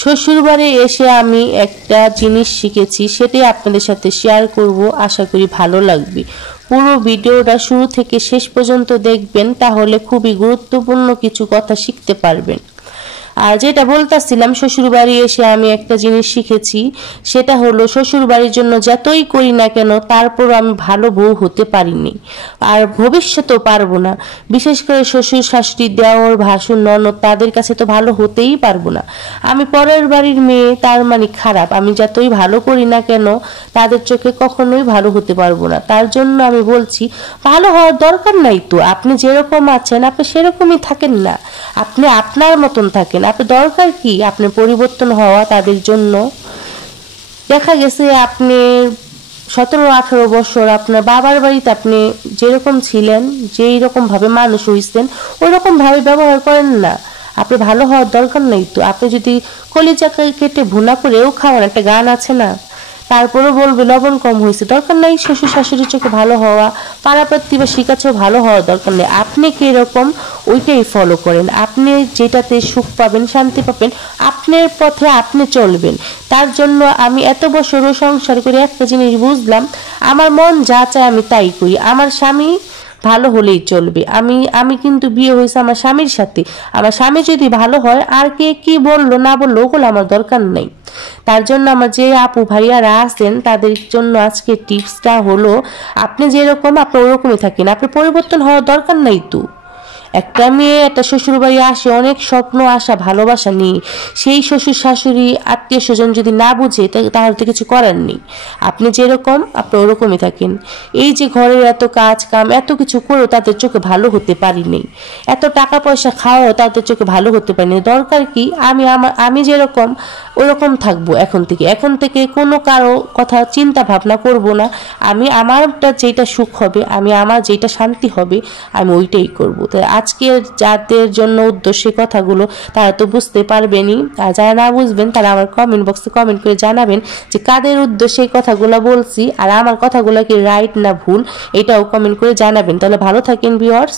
শ্বশুরবাড়ি এসে আমি একটা জিনিস শিখেছি, সেটাই আপনাদের সাথে শেয়ার করব। আশা করি ভালো লাগবে। পুরো ভিডিওটা শুরু থেকে শেষ পর্যন্ত দেখবেন, তাহলে খুবই গুরুত্বপূর্ণ কিছু কথা শিখতে পারবেন। আর যেটা বলতেছিলাম, শ্বশুরবাড়ি এসে আমি একটা জিনিস শিখেছি, সেটা হলো শ্বশুরবাড়ির জন্য যতই করি না কেন তারপরও আমি ভালো বউ হতে পারিনি, আর ভবিষ্যতেও পারবো না। বিশেষ করে শ্বশুর শাশুড়ি, দেওর, ভাসুর, ননদ, তাদের কাছে তো ভালো হতেই পারবো না। আমি পরের বাড়ির মেয়ে, তার মানে খারাপ। আমি যতই ভালো করি না কেন তাদের চোখে কখনোই ভালো হতে পারবো না। তার জন্য আমি বলছি, ভালো হওয়ার দরকার নাই তো। আপনি যেরকম আছেন আপনি সেরকমই থাকেন না, আপনি আপনার মতন থাকেন। আপনি দরকার কি আপনার পরিবর্তন হওয়া তাদের জন্য? দেখা গেছে আপনি 17-18 বছর আপনার বাবার বাড়িতে আপনি যেরকম ছিলেন, যেই রকম ভাবে মানুষ হইছেন, ওই রকম ভাবে ব্যবহার করেন না। আপনি ভালো হওয়ার দরকার নেই তো। আপনি যদি কলিজা কেটে ভুনা করেও খাওয়ান, একটা গান আছে না, তারপরে বলবে লবণ কম হয়েছে, দরকার নাই শ্বশুর শাশুড়ির চোখে ভালো হওয়া, পাড়া প্রতিবেশীর কাছেও ভালো হওয়ার দরকার নেই। আপনি কিরকম ওইটাই ফলো করেন। আপনি যেটাতে সুখ পাবেন, শান্তি পাবেন, আপনার পথে আপনি চলবেন। তার জন্য আমি এত বছরও সংসার করে একটা জিনিস বুঝলাম, আমার মন যা চায় আমি তাই করি। আমার স্বামী ভালো হলেই চলবে। আমি কিন্তু বিয়ে হয়েছে আমার স্বামীর সাথে। আমার স্বামী যদি ভালো হয়, আর কে কি বললো না বললো ওগুলো আমার দরকার নেই। তার জন্য আমার যে আপু ভাইয়ারা আছেন তাদের জন্য আজকে টিপসটা হলো, আপনি যেরকম আপনি ওরকমই থাকেন, আপনার পরিবর্তন হওয়ার দরকার নেই তো। একটা মেয়ে একটা শ্বশুর বাড়ি আসে অনেক স্বপ্ন, আশা, ভালোবাসা নিয়ে। সেই শ্বশুর শাশুড়ি, আত্মীয় স্বজন যদি না বুঝে, তাহলে তো কিছু করার নেই। আপনি যেরকম আপনি ওরকমই থাকেন। এই যে ঘরের এত কাজ কাম এত কিছু করেও তাদের চোখে ভালো হতে পারিনি, এত টাকা পয়সা খাওয়াও তাদের চোখে ভালো হতে পারিনি। দরকার কি আমি যেরকম ওরকম থাকবো। এখন থেকে কোনো কারো কথা চিন্তা ভাবনা করব না। আমি আমারটা যেটা সুখ হবে, আমি আমার যেটা শান্তি হবে, আমি ওইটাই করবো। তাই আজকে যাদের জন্য উদ্দেশ্যে কথাগুলো, তারা তো বুঝতে পারবেনই। আর যারা না বুঝবেন তারা আমার কমেন্ট বক্সে কমেন্ট করে জানাবেন যে কাদের উদ্দেশ্যে এই কথাগুলো বলছি, আর আমার কথাগুলো কি রাইট না ভুল, এটাও কমেন্ট করে জানাবেন। তাহলে ভালো থাকেন ভিউয়ার্স।